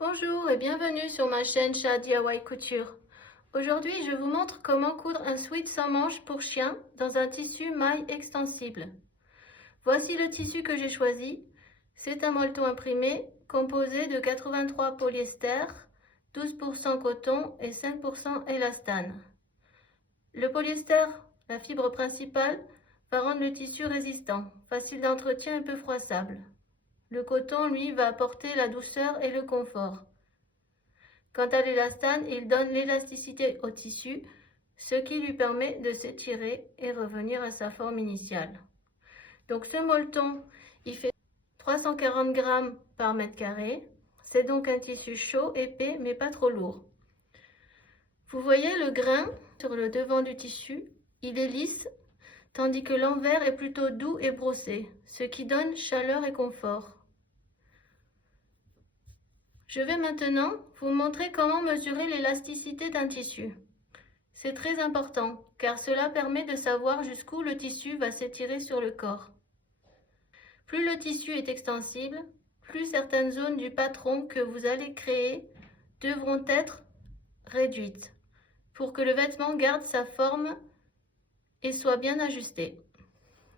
Bonjour et bienvenue sur ma chaîne Chat DIY Couture. Aujourd'hui, je vous montre comment coudre un sweat sans manches pour chien dans un tissu maille extensible. Voici le tissu que j'ai choisi. C'est un molleton imprimé composé de 83% polyester, 12% coton et 5% élastane. Le polyester, la fibre principale, va rendre le tissu résistant, facile d'entretien et peu froissable. Le coton, lui, va apporter la douceur et le confort. Quant à l'élastane, il donne l'élasticité au tissu, ce qui lui permet de s'étirer et revenir à sa forme initiale. Donc ce molleton, il fait 340 grammes par mètre carré. C'est donc un tissu chaud, épais, mais pas trop lourd. Vous voyez le grain sur le devant du tissu, il est lisse, tandis que l'envers est plutôt doux et brossé, ce qui donne chaleur et confort. Je vais maintenant vous montrer comment mesurer l'élasticité d'un tissu. C'est très important car cela permet de savoir jusqu'où le tissu va s'étirer sur le corps. Plus le tissu est extensible, plus certaines zones du patron que vous allez créer devront être réduites pour que le vêtement garde sa forme et soit bien ajusté.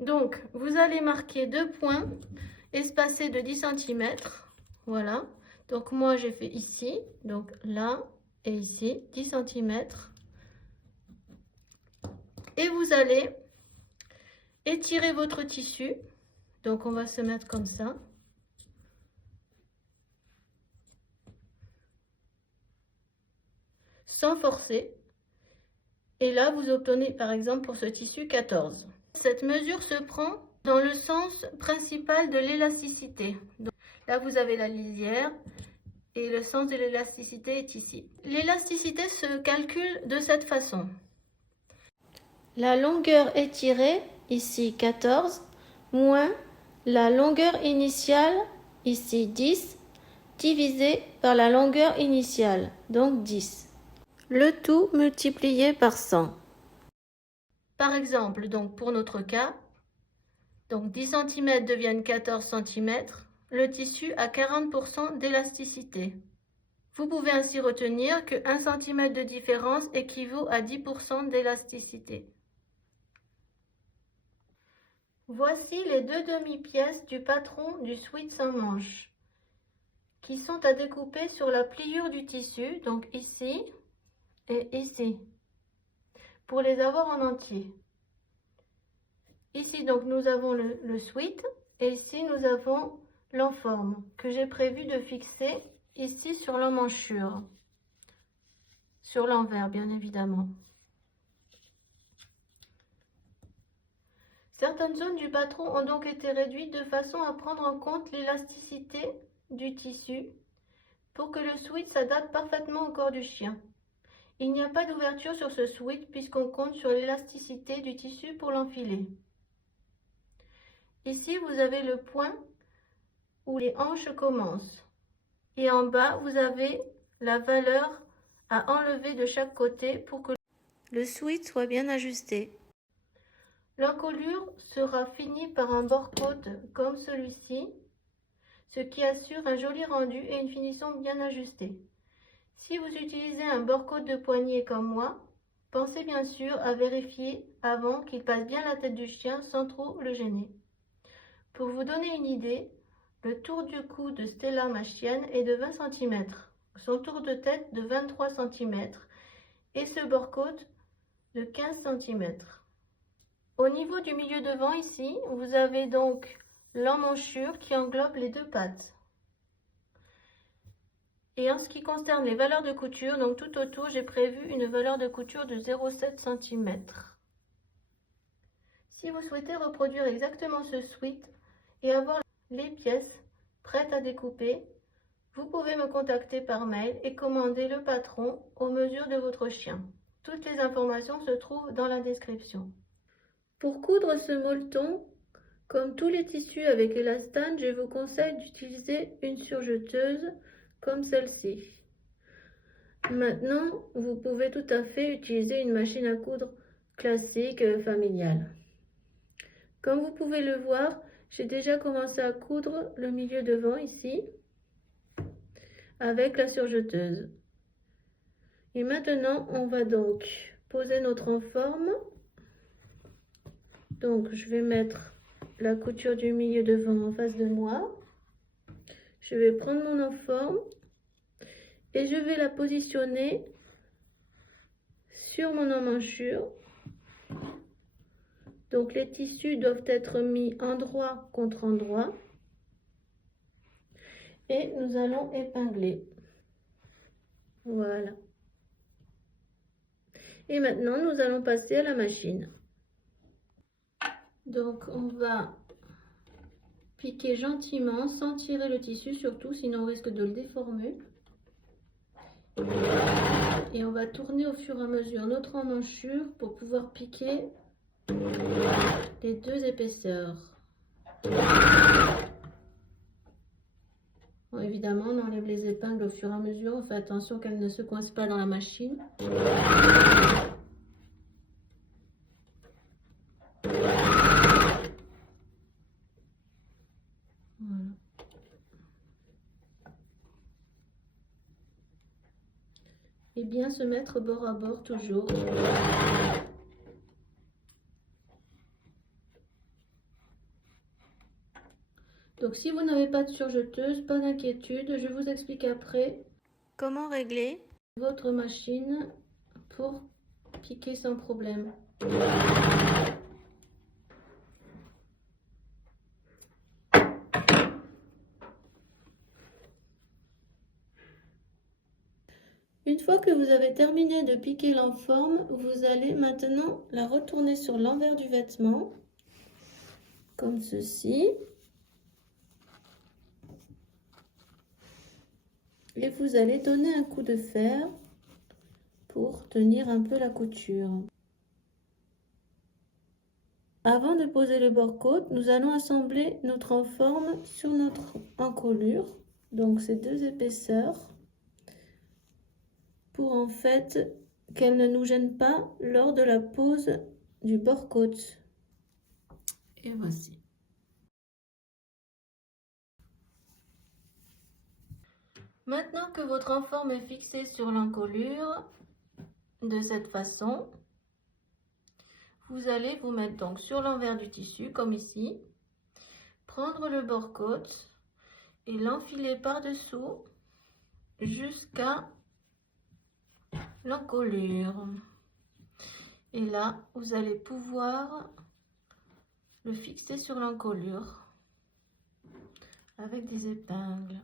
Donc, vous allez marquer 2 points espacés de 10 cm. Voilà. Donc moi j'ai fait ici, donc là et ici, 10 cm. Et vous allez étirer votre tissu. Donc on va se mettre comme ça. Sans forcer. Et là vous obtenez par exemple pour ce tissu 14. Cette mesure se prend dans le sens principal de l'élasticité. Là vous avez la lisière. Et le sens de l'élasticité est ici. L'élasticité se calcule de cette façon. La longueur étirée, ici 14, moins la longueur initiale, ici 10, divisé par la longueur initiale, donc 10. Le tout multiplié par 100. Par exemple, donc pour notre cas, donc 10 cm deviennent 14 cm, le tissu a 40% d'élasticité. Vous pouvez ainsi retenir que 1 cm de différence équivaut à 10% d'élasticité. Voici les 2 demi-pièces du patron du sweat sans manches qui sont à découper sur la pliure du tissu, donc ici et ici, pour les avoir en entier. Ici donc nous avons le sweat et ici nous avons l'enforme que j'ai prévu de fixer ici sur l'emmanchure, sur l'envers bien évidemment. Certaines zones du patron ont donc été réduites de façon à prendre en compte l'élasticité du tissu pour que le sweat s'adapte parfaitement au corps du chien. Il n'y a pas d'ouverture sur ce sweat puisqu'on compte sur l'élasticité du tissu pour l'enfiler. Ici, vous avez le point où les hanches commencent. Et en bas, vous avez la valeur à enlever de chaque côté pour que le sweat soit bien ajusté. L'encolure sera finie par un bord-côte comme celui-ci, ce qui assure un joli rendu et une finition bien ajustée. Si vous utilisez un bord-côte de poignet comme moi, pensez bien sûr à vérifier avant qu'il passe bien la tête du chien sans trop le gêner. Pour vous donner une idée, le tour du cou de Stella, ma chienne, est de 20 cm, son tour de tête de 23 cm et ce bord-côte de 15 cm. Au niveau du milieu devant ici, vous avez donc l'emmanchure qui englobe les 2 pattes. Et en ce qui concerne les valeurs de couture, donc tout autour, j'ai prévu une valeur de couture de 0,7 cm. Si vous souhaitez reproduire exactement ce sweat et avoir les pièces prêtes à découper, vous pouvez me contacter par mail et commander le patron aux mesures de votre chien. Toutes les informations se trouvent dans la description. Pour coudre ce molleton, comme tous les tissus avec élastane, je vous conseille d'utiliser une surjeteuse comme celle-ci. Maintenant, vous pouvez tout à fait utiliser une machine à coudre classique familiale. Comme vous pouvez le voir, j'ai déjà commencé à coudre le milieu devant ici. avec la surjeteuse. Et maintenant, on va donc poser notre enforme. Donc, je vais mettre la couture du milieu devant en face de moi. Je vais prendre mon enforme et je vais la positionner sur mon emmanchure. Donc, les tissus doivent être mis endroit contre endroit. Et nous allons épingler. Voilà. Et maintenant, nous allons passer à la machine. Donc, on va piquer gentiment sans tirer le tissu, surtout, sinon on risque de le déformer. Et on va tourner au fur et à mesure notre emmanchure pour pouvoir piquer les deux épaisseurs. Bon, évidemment, on enlève les épingles au fur et à mesure. On fait attention qu'elles ne se coincent pas dans la machine. Voilà. Et bien se mettre bord à bord toujours. Donc si vous n'avez pas de surjeteuse, pas d'inquiétude, je vous explique après comment régler votre machine pour piquer sans problème. Une fois que vous avez terminé de piquer l'enforme, vous allez maintenant la retourner sur l'envers du vêtement, comme ceci. Et vous allez donner un coup de fer pour tenir un peu la couture. Avant de poser le bord-côte, nous allons assembler notre enforme sur notre encolure, donc ces deux épaisseurs, pour en fait qu'elle ne nous gêne pas lors de la pose du bord-côte. Et voici. Maintenant que votre enforme est fixé sur l'encolure, de cette façon, vous allez vous mettre donc sur l'envers du tissu, comme ici, prendre le bord-côte et l'enfiler par-dessous jusqu'à l'encolure. Et là, vous allez pouvoir le fixer sur l'encolure avec des épingles.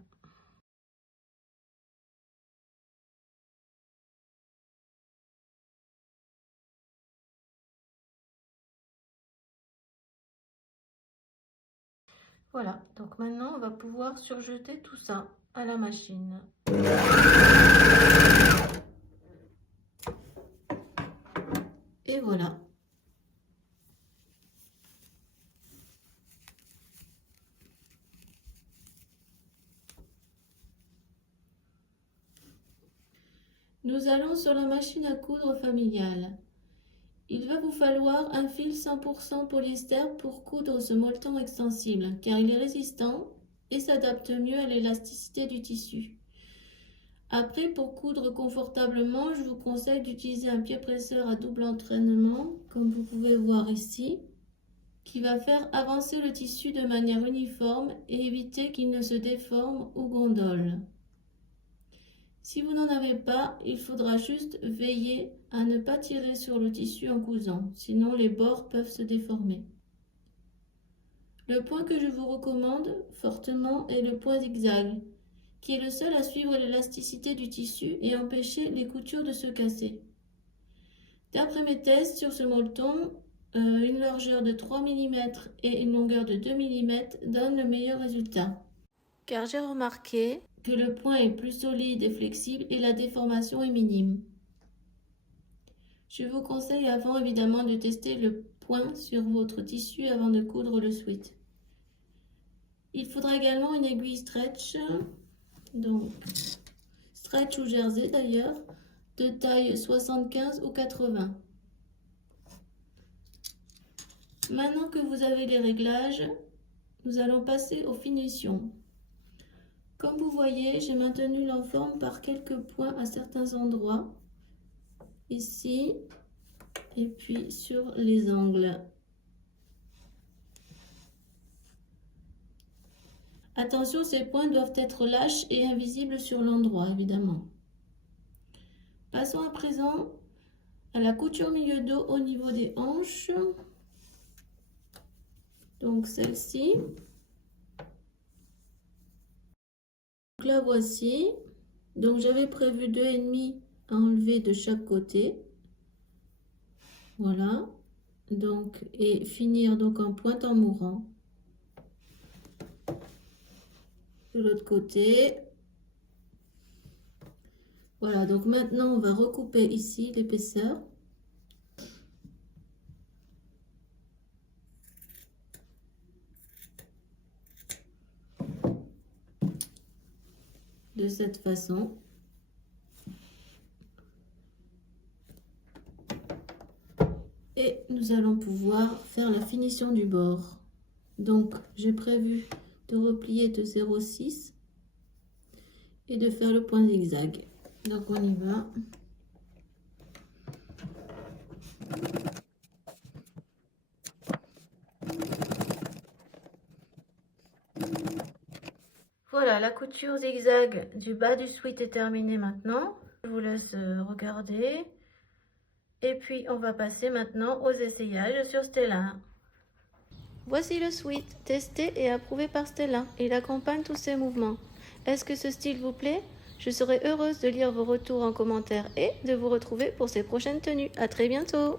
Voilà, donc maintenant on va pouvoir surjeter tout ça à la machine. Et voilà. Nous allons sur la machine à coudre familiale. Il va vous falloir un fil 100% polyester pour coudre ce molleton extensible, car il est résistant et s'adapte mieux à l'élasticité du tissu. Après, pour coudre confortablement, je vous conseille d'utiliser un pied presseur à double entraînement, comme vous pouvez voir ici, qui va faire avancer le tissu de manière uniforme et éviter qu'il ne se déforme ou gondole. Si vous n'en avez pas, il faudra juste veiller à ne pas tirer sur le tissu en cousant, sinon les bords peuvent se déformer. Le point que je vous recommande fortement est le point zigzag, qui est le seul à suivre l'élasticité du tissu et empêcher les coutures de se casser. D'après mes tests sur ce molleton, une largeur de 3 mm et une longueur de 2 mm donnent le meilleur résultat. Car j'ai remarqué que le point est plus solide et flexible et la déformation est minime. Je vous conseille avant évidemment de tester le point sur votre tissu avant de coudre le sweat. Il faudra également une aiguille stretch, donc stretch ou jersey d'ailleurs, de taille 75 ou 80. Maintenant que vous avez les réglages, nous allons passer aux finitions. Comme vous voyez, j'ai maintenu la forme par quelques points à certains endroits. Ici, et puis sur les angles. Attention, ces points doivent être lâches et invisibles sur l'endroit, évidemment. Passons à présent à la couture milieu dos au niveau des hanches. Donc celle-ci. Donc la voici. Donc j'avais prévu 2,5 à enlever de chaque côté. Voilà. Donc, et finir donc en pointe en mourant. De l'autre côté. Voilà, donc maintenant on va recouper ici l'épaisseur. De cette façon. Et nous allons pouvoir faire la finition du bord. Donc j'ai prévu de replier de 0,6 et de faire le point zigzag. Donc on y va. Voilà, la couture zigzag du bas du sweat est terminée maintenant. Je vous laisse regarder. Et puis on va passer maintenant aux essayages sur Stella. Voici le sweat, testé et approuvé par Stella. Il accompagne tous ses mouvements. Est-ce que ce style vous plaît? Je serai heureuse de lire vos retours en commentaire et de vous retrouver pour ces prochaines tenues. À très bientôt!